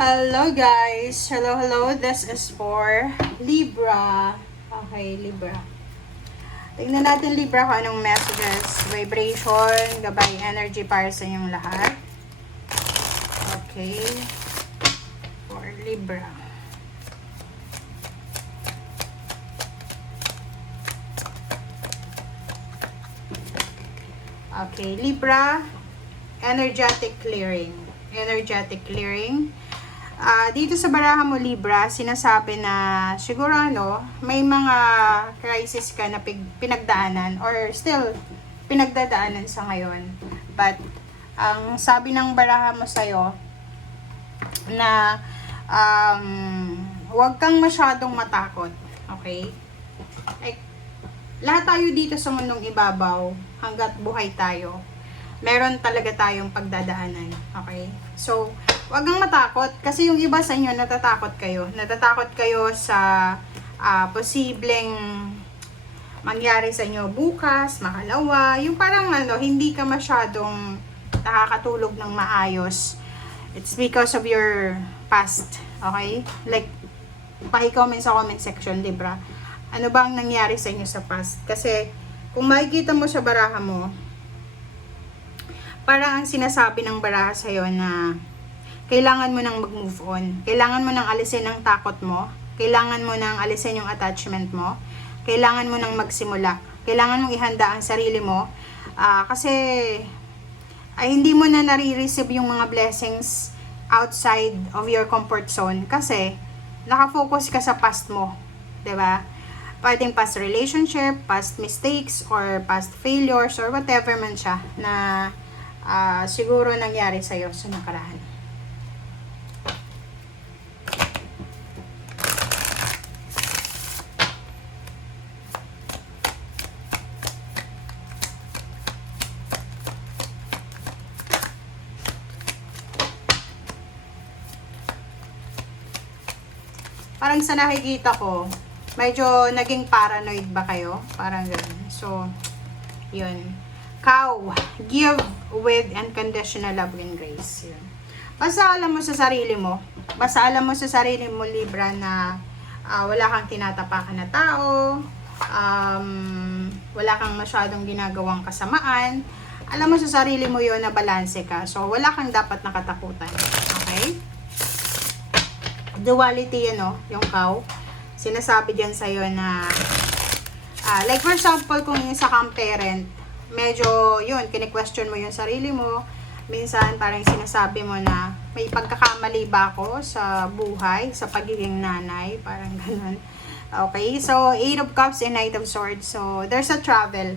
Hello guys! Hello. This is for Libra. Okay, Libra. Tingnan natin Libra kung anong messages, vibration, gabay, energy para sa inyong lahat. Okay. For Libra. Okay, Libra, energetic clearing. Energetic clearing. Dito sa baraha mo Libra, sinasabi na siguro may mga crisis ka na pinagdaanan or still pinagdadaanan sa ngayon. But ang sabi ng baraha mo sa'yo na huwag kang masyadong matakot. Okay? Like, lahat tayo dito sa mundong ibabaw, hanggat buhay tayo, meron talaga tayong pagdadaanan. Okay? So, huwag kang matakot kasi yung iba sa inyo natatakot kayo. Natatakot kayo sa posibleng mangyari sa inyo bukas, makalawa. Yung parang hindi ka masyadong nakakatulog ng maayos. It's because of your past. Okay? Like, paki-comment sa comment section, Libra. Ano ba ang nangyari sa inyo sa past? Kasi, kung makikita mo sa baraha mo, parang ang sinasabi ng baraha sa'yo na kailangan mo nang mag-move on. Kailangan mo nang alisin ang takot mo. Kailangan mo nang alisin yung attachment mo. Kailangan mo nang magsimula. Kailangan mong ihanda ang sarili mo. Kasi hindi mo na nare-receive yung mga blessings outside of your comfort zone. Kasi nakafocus ka sa past mo. 'Di ba? Pwedeng past relationship, past mistakes, or past failures, or whatever man siya na siguro nangyari sa'yo sa nakaraan. Parang sa nakikita ko, medyo naging paranoid ba kayo? Parang gano'n. So, yun. Cow, give with unconditional love and grace. Yun. Basta alam mo sa sarili mo. Basta alam mo sa sarili mo, Libra, na wala kang tinatapakan na tao. Wala kang masyadong ginagawang kasamaan. Alam mo sa sarili mo yun na balanse ka. So, wala kang dapat nakatakutan. Okay? Duality yung cow. Sinasabi diyan sa'yo na like for example, kung isa kang parent, medyo yun, kine-question mo yung sarili mo. Minsan parang sinasabi mo na may pagkakamali ba ako sa buhay, sa pagiging nanay, parang ganun. Okay, so 8 of Cups and Knight of Swords. So there's a travel.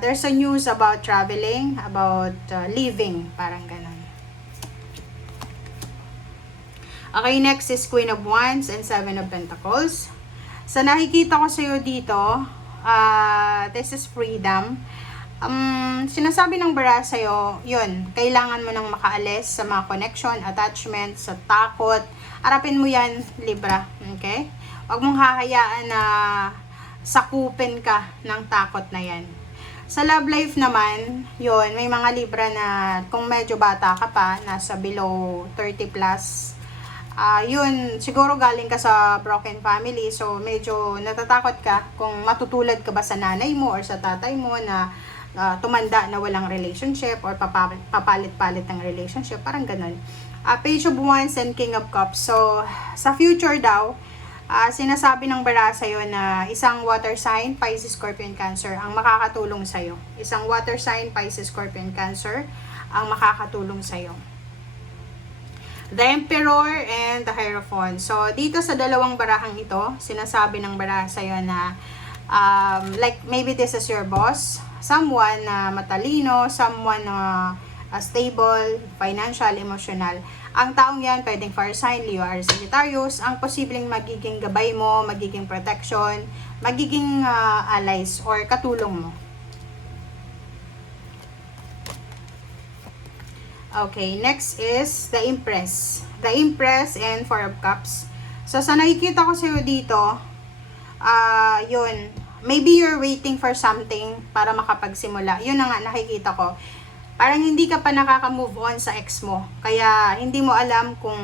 There's a news about traveling, about leaving, parang ganun. Okay, next is Queen of Wands and Seven of Pentacles. Sa nakikita ko sa'yo dito, this is freedom. Sinasabi ng baraha sa'yo, yun, kailangan mo nang makaalis sa mga connection, attachment, sa takot. Harapin mo yan, Libra. Okay? Huwag mong hahayaan na sakupin ka ng takot na yan. Sa love life naman, yun, may mga Libra na kung medyo bata ka pa, nasa below 30 plus, yun, siguro galing ka sa broken family, so medyo natatakot ka kung matutulad ka ba sa nanay mo or sa tatay mo na tumanda na walang relationship or papalit-palit ng relationship, parang ganun. Page of Wands and King of Cups. So, sa future daw, sinasabi ng baraha sa'yo na isang water sign, Pisces, Scorpion, Cancer, ang makakatulong sa'yo. Isang water sign, Pisces, Scorpion, Cancer, ang makakatulong sa'yo. The Emperor and the Hierophant. So, dito sa dalawang barahang ito, sinasabi ng baraha sa'yo na like maybe this is your boss, someone na matalino, someone na stable, financial, emotional. Ang taong yan, pwedeng fire sign, Leo or Sagittarius, ang posibleng magiging gabay mo, magiging protection, magiging allies or katulong mo. Okay, next is the Empress. The Empress and Four of Cups. So, sa nakikita ko sa'yo dito, yun, maybe you're waiting for something para makapagsimula. Yun na nga, nakikita ko. Parang hindi ka pa nakaka-move on sa ex mo. Kaya hindi mo alam kung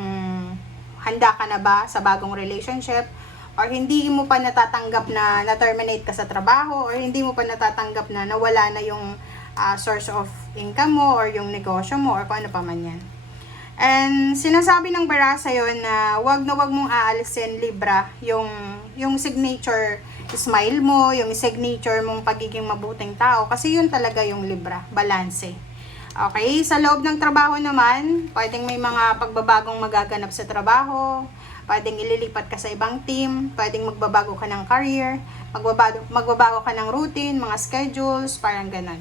handa ka na ba sa bagong relationship, or hindi mo pa natatanggap na na-terminate ka sa trabaho, or hindi mo pa natatanggap na nawala na yung source of income mo, or yung negosyo mo, or kung ano pa man yan. And sinasabi ng bara sa'yo na wag mong aalisin, Libra, yung signature smile mo, yung signature mong pagiging mabuting tao, kasi yun talaga yung Libra, balance. Okay, sa loob ng trabaho naman, pwedeng may mga pagbabagong magaganap sa trabaho, pwedeng ililipat ka sa ibang team, pwedeng magbabago ka ng career, magbabago ka ng routine, mga schedules, parang ganun.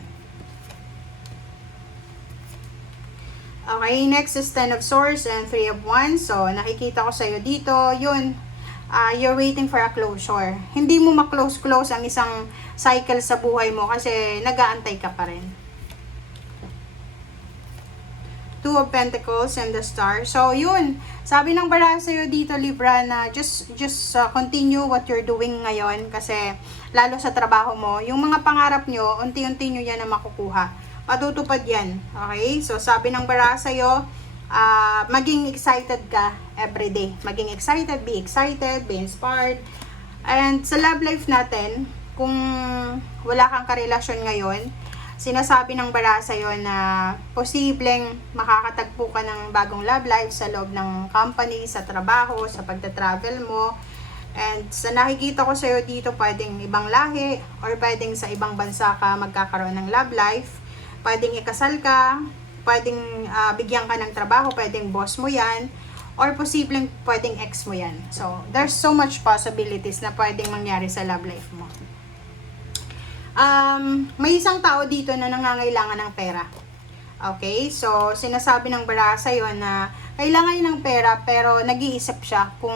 Okay, next is 10 of Swords and 3 of Wands. So, nakikita ko sa'yo dito, yun, you're waiting for a closure. Hindi mo ma-close ang isang cycle sa buhay mo kasi nag-aantay ka pa rin. 2 of Pentacles and the Star. So, yun. Sabi ng bara sa'yo dito, Libra, na just continue what you're doing ngayon kasi lalo sa trabaho mo, yung mga pangarap nyo, unti-unti nyo yan na makukuha. Patutupad yan. Okay? So, sabi ng bara sa'yo, maging excited ka everyday. Maging excited, be inspired. And sa love life natin, kung wala kang karelasyon ngayon, sinasabi ng bara sa'yo na posibleng makakatagpo ka ng bagong love life sa loob ng company, sa trabaho, sa pagta-travel mo. And sa nakikita ko sa'yo dito, pwedeng ibang lahi or pwedeng sa ibang bansa ka magkakaroon ng love life. Pwedeng ikasal ka, pwedeng bigyan ka ng trabaho, pwedeng boss mo yan, or posibleng pwedeng ex mo yan. So, there's so much possibilities na pwedeng mangyari sa love life mo. May isang tao dito na nangangailangan ng pera. Okay? So, sinasabi ng bara sa'yo na kailangan ng pera pero nag-iisip siya kung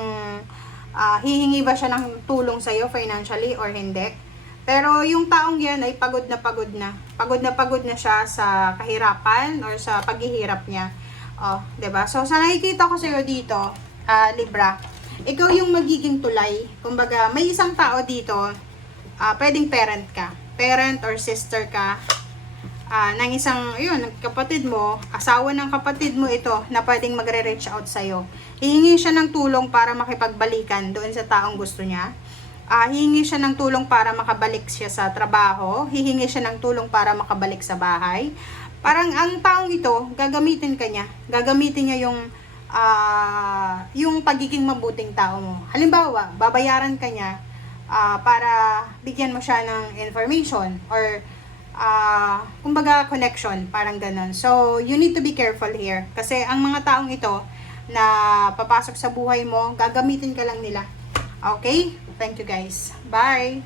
hihingi ba siya ng tulong sa'yo financially or hindi. Pero yung taong yan ay pagod na pagod na. Pagod na siya sa kahirapan or sa paghihirap niya. Oh, 'di ba? So, sa nakikita ko sa'yo dito, Libra, ikaw yung magiging tulay. Kumbaga, may isang tao dito, pwedeng parent ka. Parent or sister ka ng isang, kapatid mo, asawa ng kapatid mo ito na pwedeng magre-reach out sa'yo. Hihingi siya ng tulong para makipagbalikan doon sa taong gusto niya. Hihingi siya ng tulong para makabalik siya sa trabaho. Hihingi siya ng tulong para makabalik sa bahay. Parang ang taong ito, gagamitin ka niya. Gagamitin niya yung pagiging mabuting tao mo. Halimbawa, babayaran ka niya para bigyan mo siya ng information or kumbaga connection, parang ganun. So, you need to be careful here kasi ang mga taong ito na papasok sa buhay mo, gagamitin ka lang nila. Okay? Thank you guys. Bye!